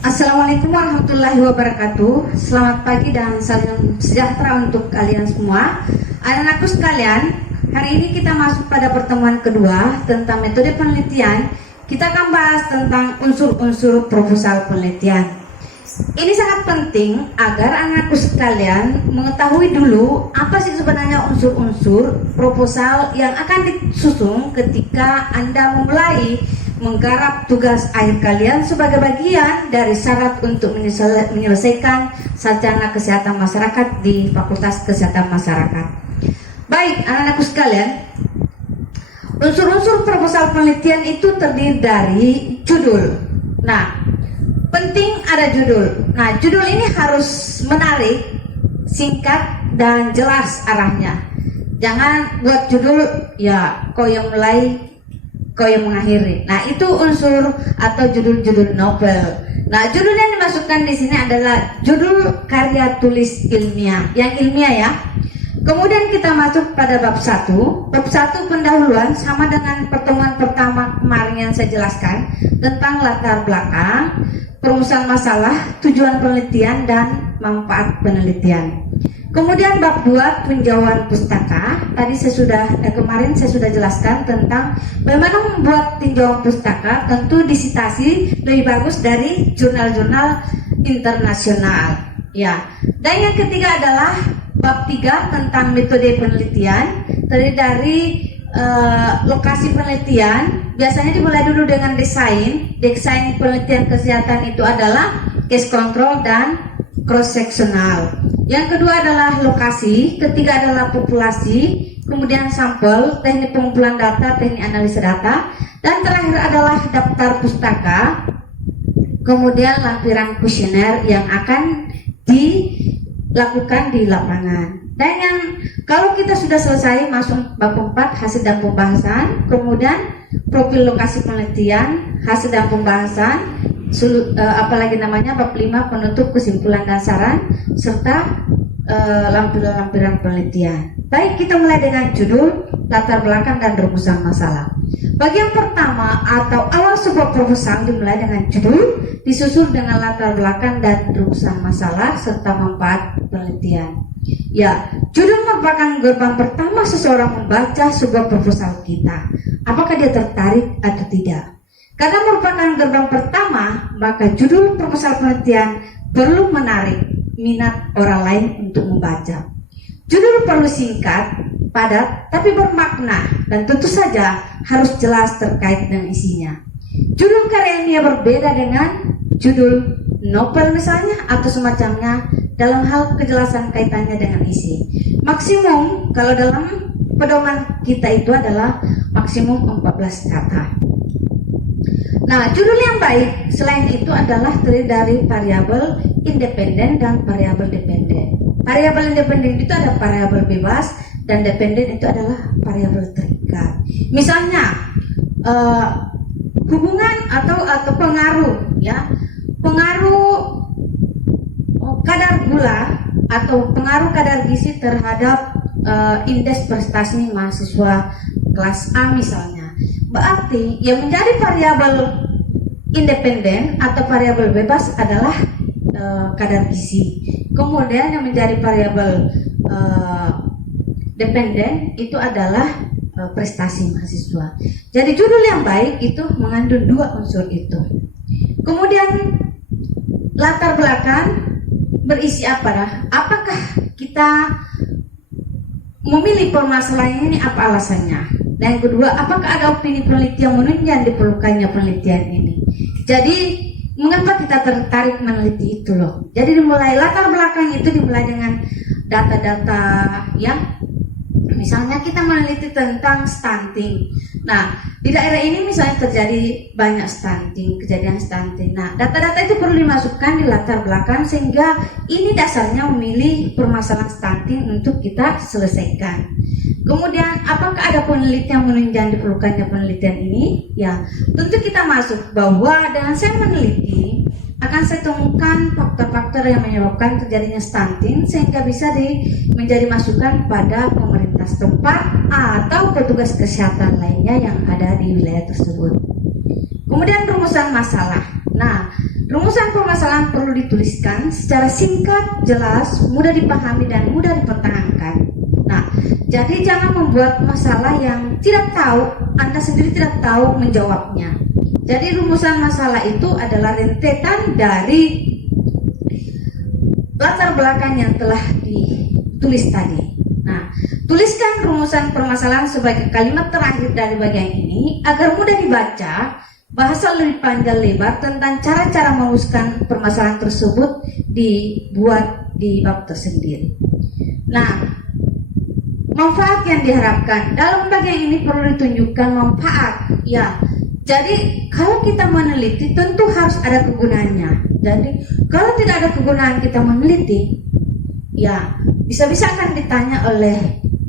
Assalamualaikum warahmatullahi wabarakatuh. Selamat pagi dan salam sejahtera untuk kalian semua. Anak-anakku sekalian, hari ini kita masuk pada pertemuan kedua tentang metode penelitian. Kita akan bahas tentang unsur-unsur proposal penelitian. Ini sangat penting agar anak-anakku sekalian mengetahui dulu apa sih sebenarnya unsur-unsur proposal yang akan disusun ketika Anda memulai menggarap tugas akhir kalian sebagai bagian dari syarat untuk menyelesaikan sarjana kesehatan masyarakat di Fakultas Kesehatan Masyarakat. Baik, anak-anakku sekalian, unsur-unsur proposal penelitian itu terdiri dari judul. Nah, penting ada judul. Nah, judul ini harus menarik, singkat, dan jelas arahnya. Jangan buat judul ya kau yang mulai, kau yang mengakhiri. Nah, itu unsur atau judul-judul novel. Nah, judul yang dimasukkan di sini adalah judul karya tulis ilmiah, yang ilmiah ya. Kemudian kita masuk pada bab 1. Bab 1 pendahuluan sama dengan pertemuan pertama kemarin yang saya jelaskan tentang latar belakang, perumusan masalah, tujuan penelitian, dan manfaat penelitian. Kemudian bab 2 tinjauan pustaka. Tadi kemarin saya sudah jelaskan tentang bagaimana membuat tinjauan pustaka. Tentu disitasi lebih bagus dari jurnal-jurnal internasional. Ya. Dan yang ketiga adalah bab 3 tentang metode penelitian. Terdiri dari lokasi penelitian. Biasanya dimulai dulu dengan desain. Desain penelitian kesehatan itu adalah case control dan cross sectional. Yang kedua adalah lokasi, ketiga adalah populasi, kemudian sampel, teknik pengumpulan data, teknik analisa data, dan terakhir adalah daftar pustaka, kemudian lampiran kuesioner yang akan dilakukan di lapangan. Dan yang kalau kita sudah selesai masuk bab 4 hasil dan pembahasan, kemudian profil lokasi penelitian, hasil dan pembahasan, apalagi namanya bab 5 penutup kesimpulan dan saran serta lampiran-lampiran penelitian. Baik, kita mulai dengan judul, latar belakang, dan rumusan masalah. Bagian pertama atau awal sebuah proposal dimulai dengan judul, disusul dengan latar belakang dan rumusan masalah serta manfaat penelitian. Ya, judul merupakan gerbang pertama seseorang membaca sebuah proposal kita. Apakah dia tertarik atau tidak? Karena merupakan gerbang pertama, maka judul proposal penelitian perlu menarik minat orang lain untuk membaca. Judul perlu singkat, padat, tapi bermakna, dan tentu saja harus jelas terkait dengan isinya. Judul karya ilmiah berbeda dengan judul novel misalnya atau semacamnya dalam hal kejelasan kaitannya dengan isi. Maksimum kalau dalam pedoman kita itu adalah maksimum 14 kata. Nah, judul yang baik selain itu adalah terdiri dari variabel independen dan variabel dependen. Variabel independen itu ada variabel bebas dan dependen itu adalah variabel terikat. Misalnya hubungan atau pengaruh ya, pengaruh kadar gula atau pengaruh kadar gizi terhadap indeks prestasi mahasiswa kelas A misalnya. Berarti yang menjadi variabel independen atau variabel bebas adalah kadar gizi. Kemudian yang menjadi variabel dependen itu adalah prestasi mahasiswa. Jadi judul yang baik itu mengandung dua unsur itu. Kemudian latar belakang berisi apa? Apakah kita memilih permasalahan ini, apa alasannya? Dan yang kedua, apakah ada opini peneliti yang menunjang diperlukannya penelitian ini? Jadi, mengapa kita tertarik meneliti itu loh? Jadi dimulai latar belakang itu dimulai dengan data-data yang misalnya kita meneliti tentang stunting. Nah, di daerah ini misalnya terjadi banyak stunting, kejadian stunting. Nah, data-data itu perlu dimasukkan di latar belakang sehingga ini dasarnya memilih permasalahan stunting untuk kita selesaikan. Kemudian, apakah ada penelitian menunjang diperlukannya penelitian ini? Ya, tentu kita masuk bahwa dengan saya meneliti akan saya temukan faktor-faktor yang menyebabkan terjadinya stunting sehingga bisa menjadi masukan pada pemerintah setempat atau petugas kesehatan lainnya yang ada di wilayah tersebut. Kemudian rumusan masalah. Nah, rumusan permasalahan perlu dituliskan secara singkat, jelas, mudah dipahami dan mudah dipertahankan. Nah, jadi jangan membuat masalah yang tidak tahu, Anda sendiri tidak tahu menjawabnya. Jadi rumusan masalah itu adalah rentetan dari latar belakang yang telah ditulis tadi. Nah, tuliskan rumusan permasalahan sebagai kalimat terakhir dari bagian ini agar mudah dibaca. Bahasa lebih panjang lebar tentang cara-cara merumuskan permasalahan tersebut dibuat di bab tersendiri. Nah, manfaat yang diharapkan dalam bagian ini perlu ditunjukkan manfaat. Ya, jadi kalau kita meneliti tentu harus ada kegunaannya. Jadi kalau tidak ada kegunaan kita meneliti, ya bisa-bisa akan ditanya oleh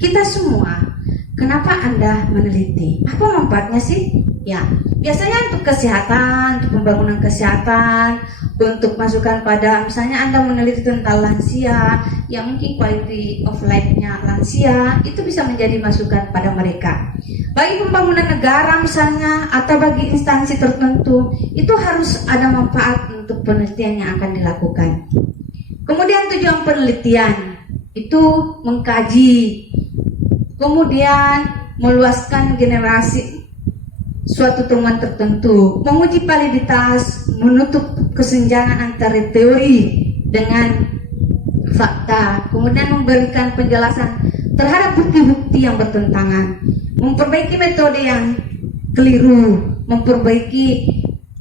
kita semua, kenapa Anda meneliti? Apa manfaatnya sih? Ya, biasanya untuk kesehatan, untuk pembangunan kesehatan, untuk masukan pada misalnya Anda meneliti tentang lansia, yang mungkin quality of life-nya lansia, itu bisa menjadi masukan pada mereka. Bagi pembangunan negara misalnya, atau bagi instansi tertentu, itu harus ada manfaat untuk penelitian yang akan dilakukan. Kemudian tujuan penelitian, itu mengkaji, kemudian meluaskan generasi suatu temuan tertentu, menguji validitas, menutup kesenjangan antara teori dengan fakta, kemudian memberikan penjelasan terhadap bukti-bukti yang bertentangan, memperbaiki metode yang keliru, memperbaiki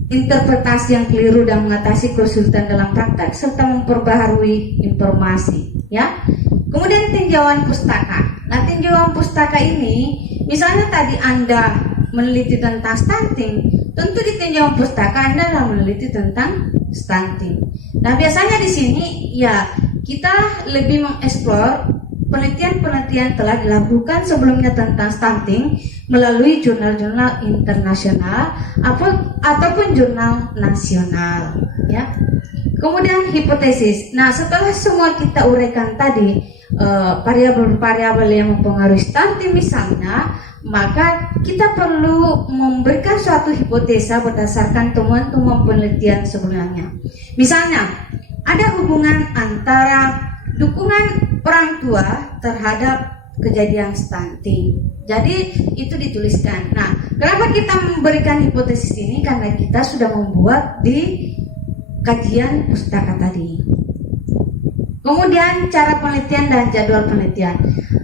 interpretasi yang keliru dan mengatasi kesulitan dalam praktek, serta memperbaharui informasi. Ya, kemudian tinjauan pustaka. Nah, tinjauan pustaka ini, misalnya tadi Anda meneliti tentang stunting, tentu di tinjauan pustaka Anda akan meneliti tentang stunting. Nah, biasanya di sini ya kita lebih mengeksplor penelitian-penelitian telah dilakukan sebelumnya tentang stunting melalui jurnal-jurnal internasional ataupun jurnal nasional. Ya. Kemudian hipotesis. Nah, setelah semua kita uraikan tadi variabel-variabel yang mempengaruhi stunting misalnya, maka kita perlu memberikan suatu hipotesa berdasarkan temuan-temuan penelitian sebelumnya. Misalnya, ada hubungan antara dukungan orang tua terhadap kejadian stunting. Jadi itu dituliskan. Nah, kenapa kita memberikan hipotesis ini? Karena kita sudah membuat di kajian pustaka tadi. Kemudian cara penelitian dan jadwal penelitian.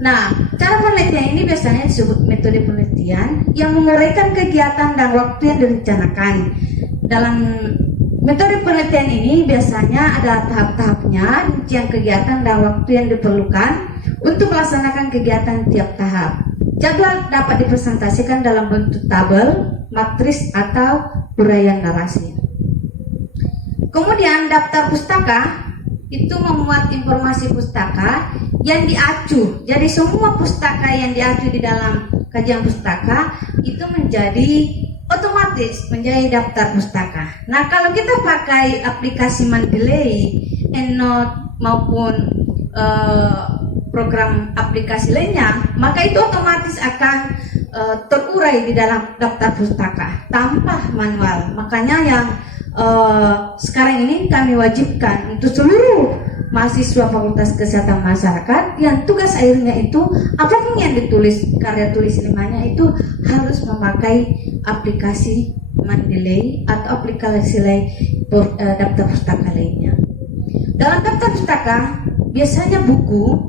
Nah, cara penelitian ini biasanya disebut metode penelitian yang menguraikan kegiatan dan waktu yang direncanakan. Dalam metode penelitian ini biasanya ada tahap-tahapnya, rincian kegiatan dan waktu yang diperlukan untuk melaksanakan kegiatan tiap tahap. Jadwal dapat dipresentasikan dalam bentuk tabel, matris, atau uraian narasi. Kemudian daftar pustaka itu memuat informasi pustaka yang diacu. Jadi semua pustaka yang diacu di dalam kajian pustaka itu menjadi otomatis menjadi daftar pustaka. Nah, kalau kita pakai aplikasi Mendeley, EndNote maupun program aplikasi lainnya, maka itu otomatis akan terurai di dalam daftar pustaka tanpa manual. Makanya yang sekarang ini kami wajibkan untuk seluruh mahasiswa Fakultas Kesehatan Masyarakat yang tugas akhirnya itu apapun yang ditulis, karya tulis ilmiahnya itu harus memakai aplikasi Mendeley atau aplikasi lain daftar pustaka lainnya. Dalam daftar pustaka biasanya buku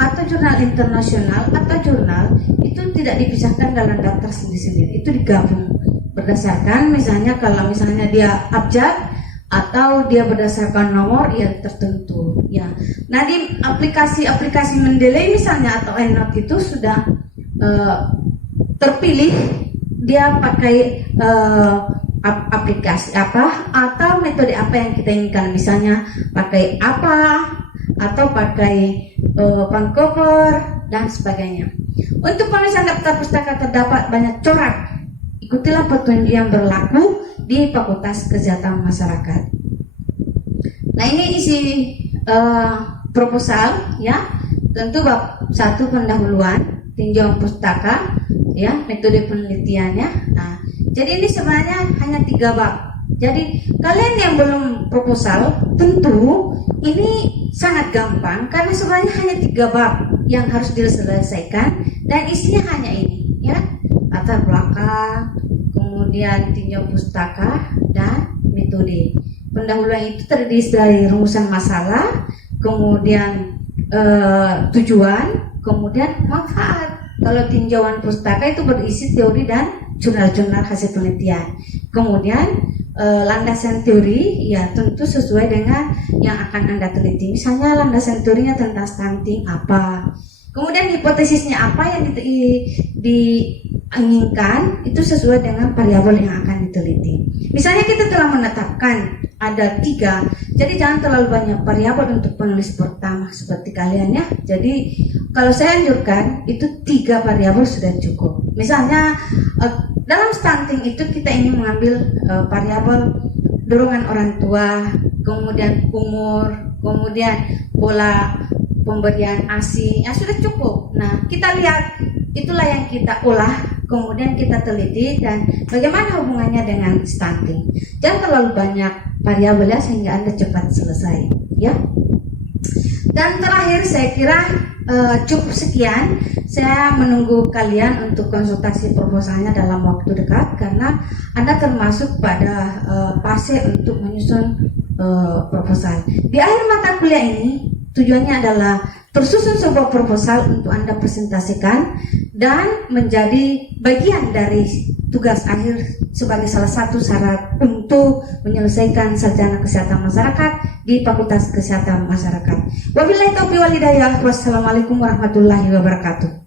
atau jurnal internasional atau jurnal itu tidak dipisahkan dalam daftar sendiri-sendiri, itu digabung berdasarkan misalnya kalau misalnya dia abjad atau dia berdasarkan nomor yang tertentu ya. Nah, di aplikasi Mendeley misalnya atau EndNote itu sudah terpilih dia pakai aplikasi apa atau metode apa yang kita inginkan, misalnya pakai apa atau pakai Vancouver dan sebagainya. Untuk penulisan daftar pustaka terdapat banyak corak. Ikutilah petunjuk yang berlaku di Fakultas Kesehatan Masyarakat. Nah, ini isi proposal ya. Tentu bab 1 pendahuluan, tinjauan pustaka ya, metode penelitiannya. Nah, jadi ini sebenarnya hanya 3 bab. Jadi kalian yang belum proposal, tentu ini sangat gampang karena sebenarnya hanya 3 bab yang harus diselesaikan dan isinya hanya ini, ya, latar belakang, kemudian tinjau pustaka dan metode. Pendahuluan itu terdiri dari rumusan masalah, kemudian tujuan, kemudian manfaat. Kalau tinjauan pustaka itu berisi teori dan jurnal-jurnal hasil penelitian. Kemudian landasan teori ya tentu sesuai dengan yang akan Anda teliti. Misalnya landasan teorinya tentang stunting apa. Kemudian hipotesisnya apa yang diinginkan itu sesuai dengan variabel yang akan diteliti. Misalnya kita telah menetapkan ada 3, jadi jangan terlalu banyak variabel untuk penulis pertama seperti kalian ya. Jadi kalau saya anjurkan itu 3 variabel sudah cukup. Misalnya dalam stunting itu kita ingin mengambil variabel dorongan orang tua, kemudian umur, kemudian pola pemberian ASI, ya sudah cukup. Nah, kita lihat itulah yang kita olah, kemudian kita teliti dan bagaimana hubungannya dengan stunting. Jangan terlalu banyak variabel ya sehingga Anda cepat selesai, ya. Dan terakhir saya kira cukup sekian. Saya menunggu kalian untuk konsultasi proposalnya dalam waktu dekat karena Anda termasuk pada fase untuk menyusun proposal. Di akhir mata kuliah ini tujuannya adalah tersusun sebuah proposal untuk Anda presentasikan dan menjadi bagian dari tugas akhir sebagai salah satu syarat untuk menyelesaikan sarjana kesehatan masyarakat di Fakultas Kesehatan Masyarakat. Wabillahi taufiq wal hidayah. Wassalamualaikum warahmatullahi wabarakatuh.